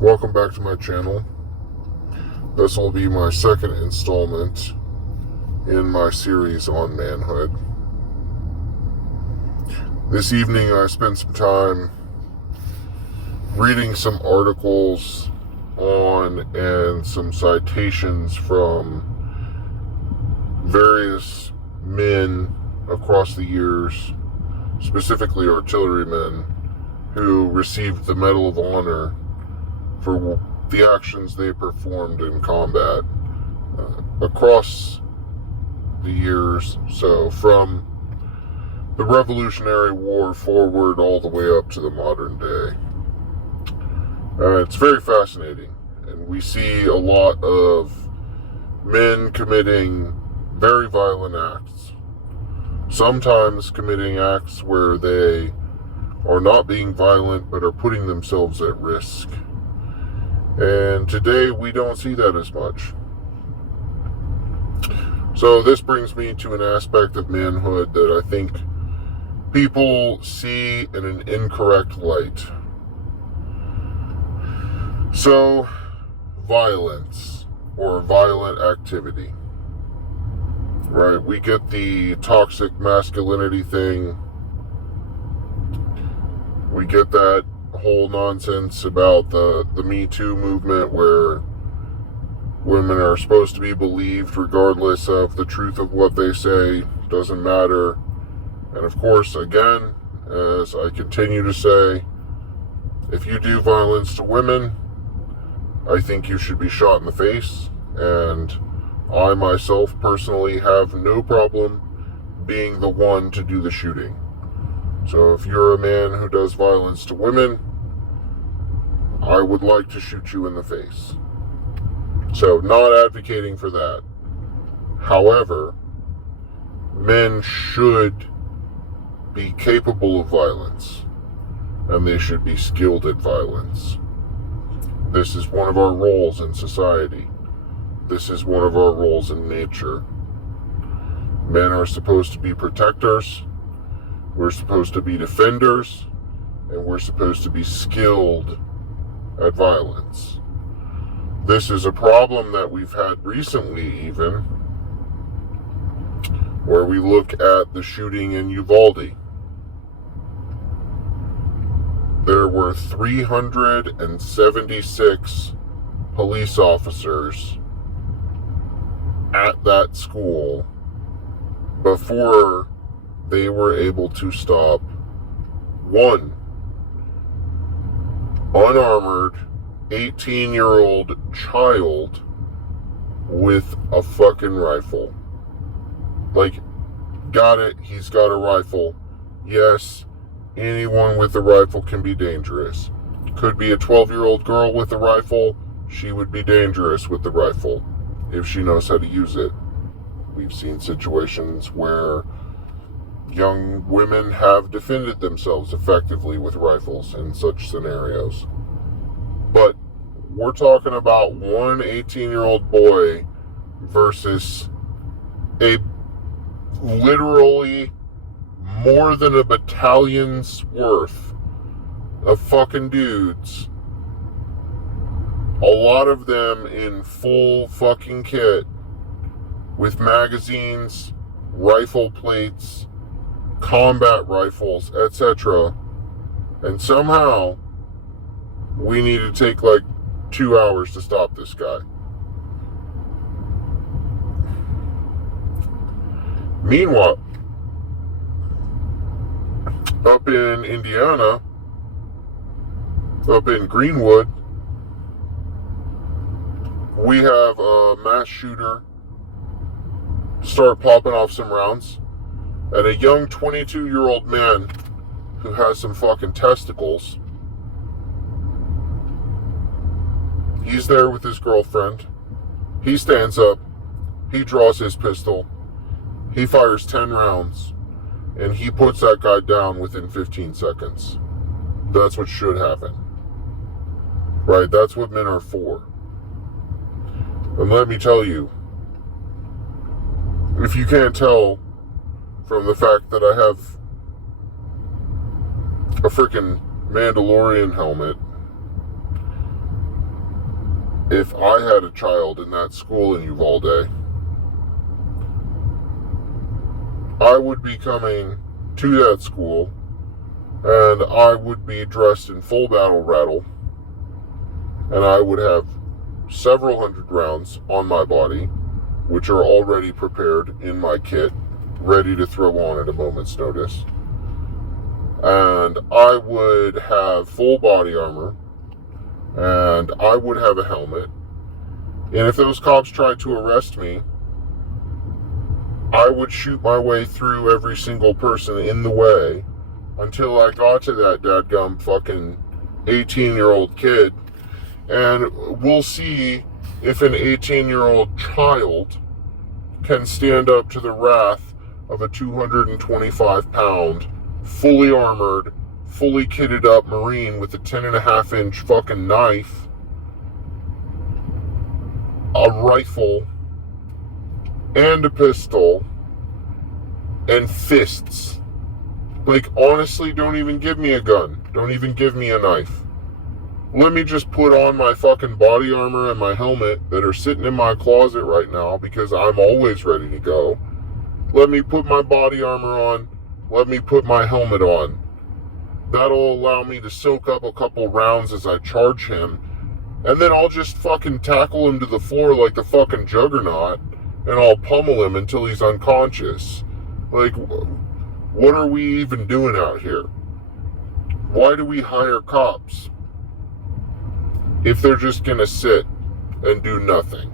Welcome back to my channel. This will be my second installment in my series on manhood. This evening I spent some time reading some articles on and some citations from various men across the years, specifically artillerymen, who received the Medal of Honor for the actions they performed in combat across the years. So from the Revolutionary War forward all the way up to the modern day. It's very fascinating, and we see a lot of men committing very violent acts, sometimes committing acts where they are not being violent but are putting themselves at risk. And today we don't see that as much. So this brings me to an aspect of manhood that I think people see in an incorrect light. So, violence or violent activity, right? We get the toxic masculinity thing. We get that whole nonsense about the Me Too movement, where women are supposed to be believed regardless of the truth of what they say. Doesn't matter. And of course, again, as I continue to say, if you do violence to women, I think you should be shot in the face. And I myself personally have no problem being the one to do the shooting. So if you're a man who does violence to women, I would like to shoot you in the face. So not advocating for that. However, men should be capable of violence, and they should be skilled at violence. This is one of our roles in society. This is one of our roles in nature. Men are supposed to be protectors. We're supposed to be defenders, and we're supposed to be skilled at violence. This is a problem that we've had recently, even, where we look at the shooting in Uvalde. There were 376 police officers at that school before they were able to stop one unarmored 18-year-old child with a fucking rifle. Like, got it, he's got a rifle. Yes, anyone with a rifle can be dangerous. Could be a 12-year-old girl with a rifle. She would be dangerous with the rifle if she knows how to use it. We've seen situations where young women have defended themselves effectively with rifles in such scenarios. But we're talking about one 18-year-old boy versus a literally more than a battalion's worth of fucking dudes. A lot of them in full fucking kit with magazines, rifle plates, combat rifles, etc. And somehow we need to take like 2 hours to stop this guy. Meanwhile, up in Indiana, up in Greenwood, we have a mass shooter start popping off some rounds, and a young 22-year-old man who has some fucking testicles. He's there with his girlfriend. He stands up. He draws his pistol. He fires 10 rounds. And he puts that guy down within 15 seconds. That's what should happen. Right? That's what men are for. And let me tell you, if you can't tell from the fact that I have a freaking Mandalorian helmet, if I had a child in that school in Uvalde, I would be coming to that school and I would be dressed in full battle rattle, and I would have several hundred rounds on my body, which are already prepared in my kit, ready to throw on at a moment's notice. And I would have full body armor, and I would have a helmet. And if those cops tried to arrest me, I would shoot my way through every single person in the way until I got to that dadgum fucking 18-year-old kid. And we'll see if an 18-year-old child can stand up to the wrath of a 225-pound, fully armored, fully kitted up Marine with a 10.5-inch fucking knife, a rifle, and a pistol, and fists. Like, honestly, don't even give me a gun. Don't even give me a knife. Let me just put on my fucking body armor and my helmet that are sitting in my closet right now because I'm always ready to go. Let me put my body armor on. Let me put my helmet on. That'll allow me to soak up a couple rounds as I charge him. And then I'll just fucking tackle him to the floor like the fucking juggernaut. And I'll pummel him until he's unconscious. Like, what are we even doing out here? Why do we hire cops if they're just gonna sit and do nothing?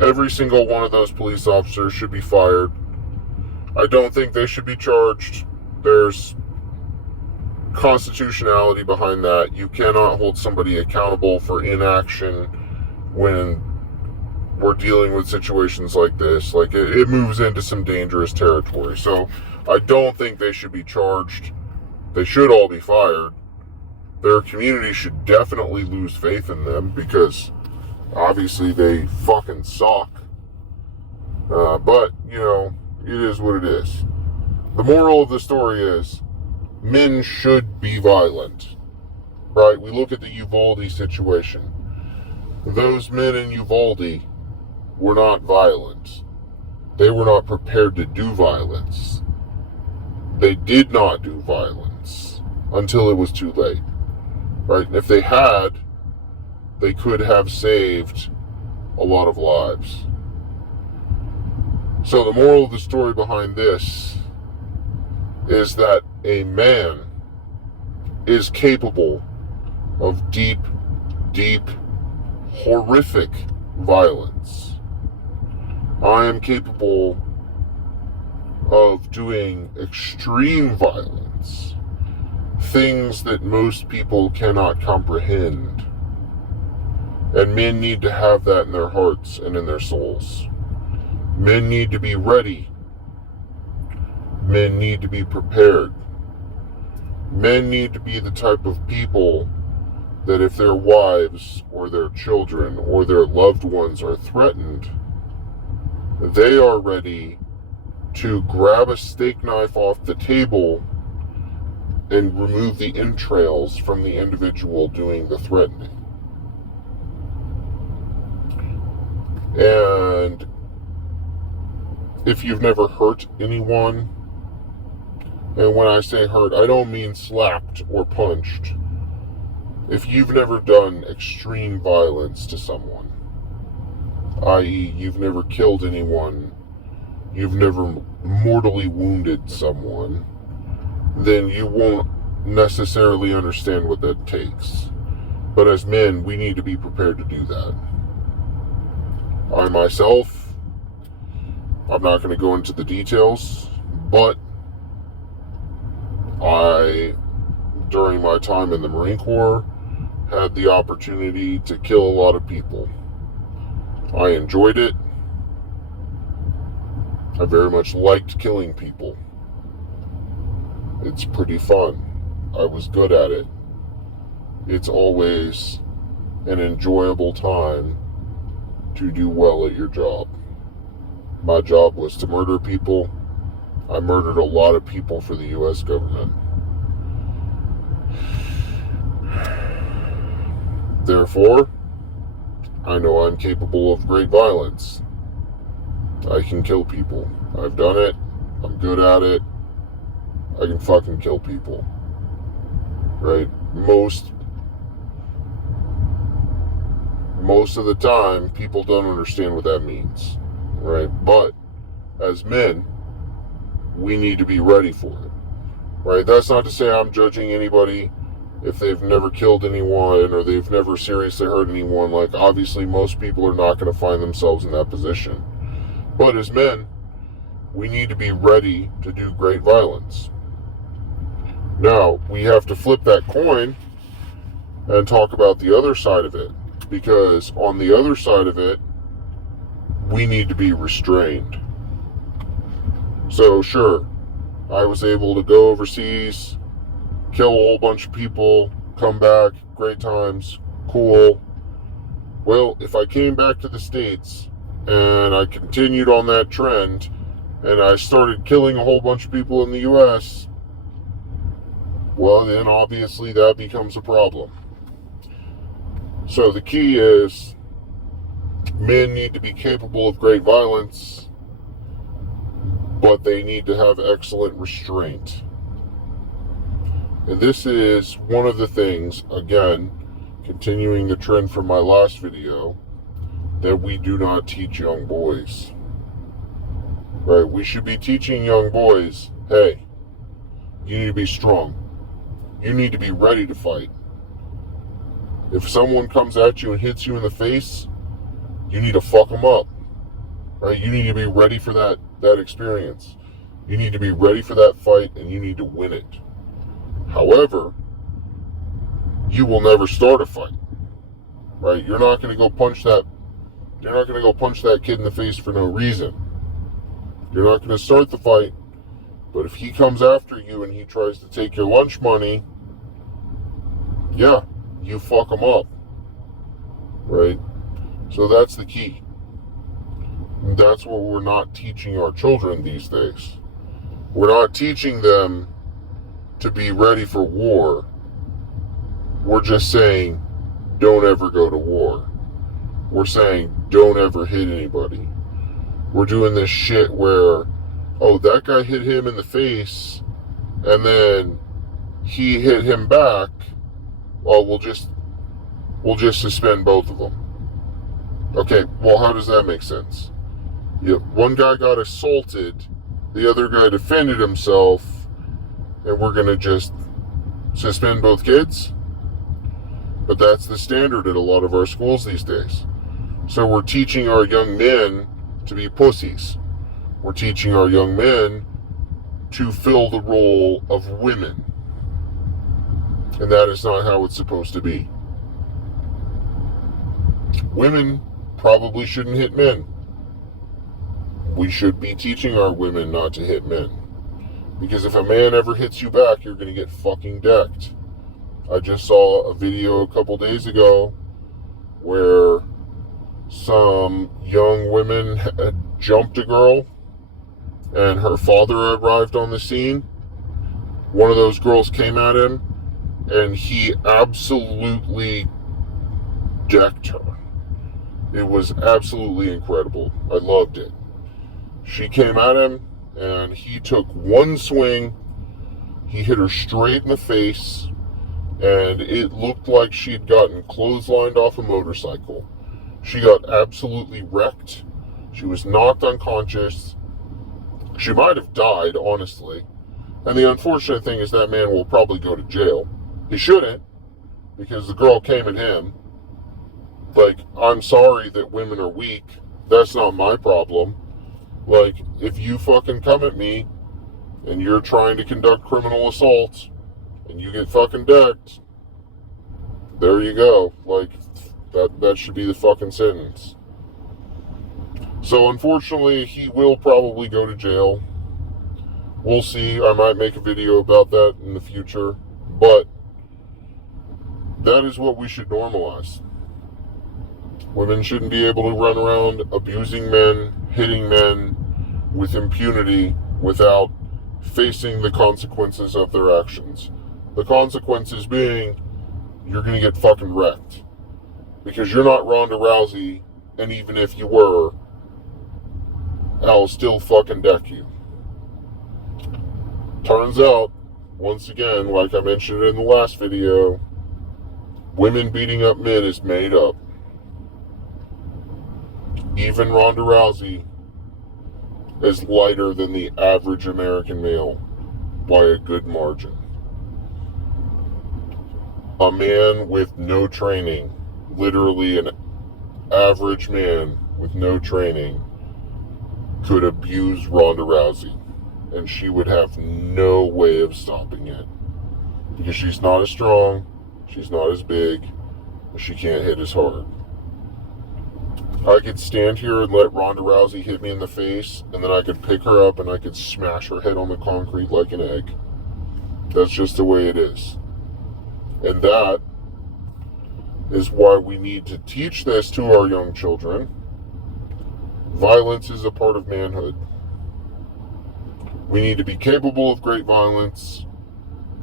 Every single one of those police officers should be fired. I don't think they should be charged. There's constitutionality behind that. You cannot hold somebody accountable for inaction when we're dealing with situations like this. Like, it moves into some dangerous territory. So I don't think they should be charged. They should all be fired. Their community should definitely lose faith in them because obviously they fucking suck. But, you know, it is what it is. The moral of the story is men should be violent, right? We look at the Uvalde situation. Those men in Uvalde were not violent. They were not prepared to do violence. They did not do violence until it was too late, right? And if they had, they could have saved a lot of lives. So the moral of the story behind this is that a man is capable of deep, horrific violence. I am capable of doing extreme violence, things that most people cannot comprehend. And men need to have that in their hearts and in their souls. Men need to be ready. Men need to be prepared. Men need to be the type of people that if their wives or their children or their loved ones are threatened, they are ready to grab a steak knife off the table and remove the entrails from the individual doing the threatening. And if you've never hurt anyone, and when I say hurt, I don't mean slapped or punched. If you've never done extreme violence to someone, i.e., you've never killed anyone, you've never mortally wounded someone, then you won't necessarily understand what that takes. But as men, we need to be prepared to do that. I myself, I'm not going to go into the details, but I, during my time in the Marine Corps, had the opportunity to kill a lot of people. I enjoyed it. I very much liked killing people. It's pretty fun. I was good at it. It's always an enjoyable time to do well at your job. My job was to murder people. I murdered a lot of people for the U.S. government. Therefore, I know I'm capable of great violence. I can kill people. I've done it. I'm good at it. I can fucking kill people. Right? Most of the time, people don't understand what that means. Right? But as men, we need to be ready for it. Right? That's not to say I'm judging anybody if they've never killed anyone or they've never seriously hurt anyone. Like, obviously, most people are not going to find themselves in that position. But as men, we need to be ready to do great violence. Now, we have to flip that coin and talk about the other side of it. Because on the other side of it, we need to be restrained. So, sure, I was able to go overseas, kill a whole bunch of people, come back, great times, cool. Well, if I came back to the States and I continued on that trend and I started killing a whole bunch of people in the US, well, then obviously that becomes a problem. So the key is men need to be capable of great violence, but they need to have excellent restraint. And this is one of the things, again, continuing the trend from my last video, that we do not teach young boys. Right? We should be teaching young boys, hey, you need to be strong. You need to be ready to fight. If someone comes at you and hits you in the face, you need to fuck them up. Right? You need to be ready for that experience. You need to be ready for that fight, and you need to win it. However, you will never start a fight. Right? You're not going to go punch that kid in the face for no reason. You're not going to start the fight, but if he comes after you and he tries to take your lunch money, yeah, you fuck him up. Right? So that's the key. And that's what we're not teaching our children these days. We're not teaching them to be ready for war. We're just saying, don't ever go to war. We're saying, don't ever hit anybody. We're doing this shit where, oh, that guy hit him in the face, and then he hit him back. Well, we'll just suspend both of them. Okay, well, how does that make sense? Yeah, one guy got assaulted, the other guy defended himself, and we're going to just suspend both kids? But that's the standard at a lot of our schools these days. So we're teaching our young men to be pussies. We're teaching our young men to fill the role of women. And that is not how it's supposed to be. Women probably shouldn't hit men. We should be teaching our women not to hit men. Because if a man ever hits you back, you're going to get fucking decked. I just saw a video a couple days ago where some young women had jumped a girl and her father arrived on the scene. One of those girls came at him and he absolutely decked her. It was absolutely incredible. I loved it. She came at him and he took one swing. He hit her straight in the face and it looked like she'd gotten clotheslined off a motorcycle. She got absolutely wrecked. She was knocked unconscious. She might have died, honestly. And the unfortunate thing is that man will probably go to jail. He shouldn't, because the girl came at him. Like, I'm sorry that women are weak. That's not my problem. Like, if you fucking come at me and you're trying to conduct criminal assault and you get fucking decked, there you go. Like, that should be the fucking sentence. So unfortunately, he will probably go to jail. We'll see. I might make a video about that in the future. But that is what we should normalize. Women shouldn't be able to run around abusing men, hitting men with impunity without facing the consequences of their actions. The consequences being, you're going to get fucking wrecked. Because you're not Ronda Rousey, and even if you were, I'll still fucking deck you. Turns out, once again, like I mentioned in the last video, women beating up men is made up. Even Ronda Rousey is lighter than the average American male by a good margin. A man with no training, literally an average man with no training, could abuse Ronda Rousey, and she would have no way of stopping it. Because she's not as strong, she's not as big, and she can't hit as hard. I could stand here and let Ronda Rousey hit me in the face, and then I could pick her up and I could smash her head on the concrete like an egg. That's just the way it is. And that is why we need to teach this to our young children. Violence is a part of manhood. We need to be capable of great violence,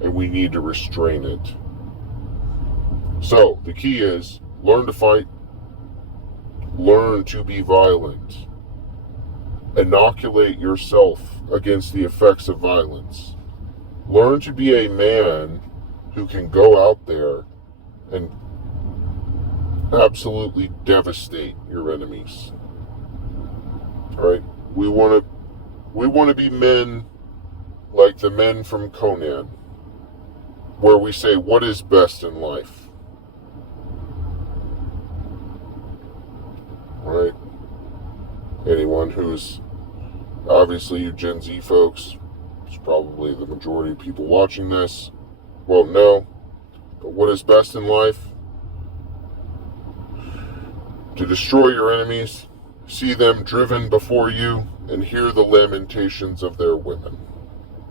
and we need to restrain it. So, the key is, learn to fight, learn to be violent, inoculate yourself against the effects of violence. Learn to be a man who can go out there and absolutely devastate your enemies. All right? We want to be men like the men from Conan, where we say, what is best in life? Right? Anyone who's, obviously you Gen Z folks, it's probably the majority of people watching this, won't know, but what is best in life? To destroy your enemies, see them driven before you, and hear the lamentations of their women.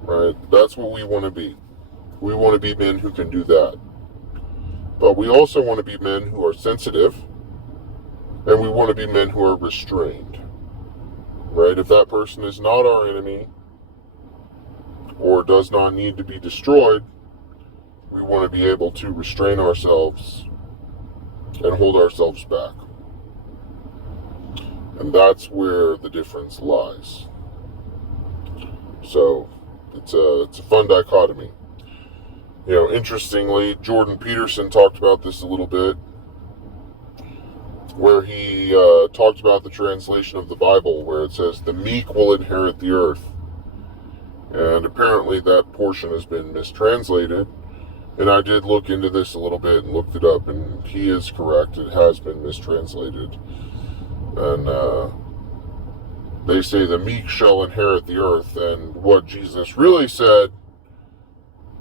Right? That's what we want to be. We want to be men who can do that. But we also want to be men who are sensitive, and we want to be men who are restrained. Right? If that person is not our enemy, or does not need to be destroyed, we want to be able to restrain ourselves and hold ourselves back. And that's where the difference lies. So, it's a fun dichotomy. You know, interestingly, Jordan Peterson talked about this a little bit, where he talked about the translation of the Bible, where it says, the meek will inherit the earth. And apparently that portion has been mistranslated. And I did look into this a little bit and looked it up, and he is correct. It has been mistranslated. And they say the meek shall inherit the earth. And what Jesus really said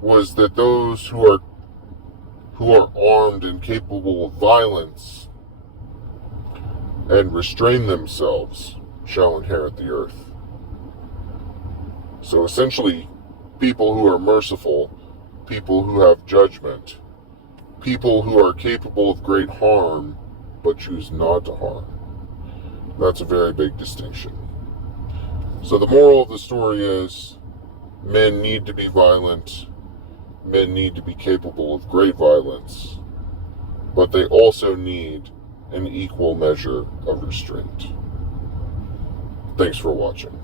was that those who are armed and capable of violence and restrain themselves shall inherit the earth. So essentially, people who are merciful, people who have judgment, people who are capable of great harm but choose not to harm. That's a very big distinction. So the moral of the story is, men need to be violent, men need to be capable of great violence, but they also need an equal measure of restraint. Thanks for watching.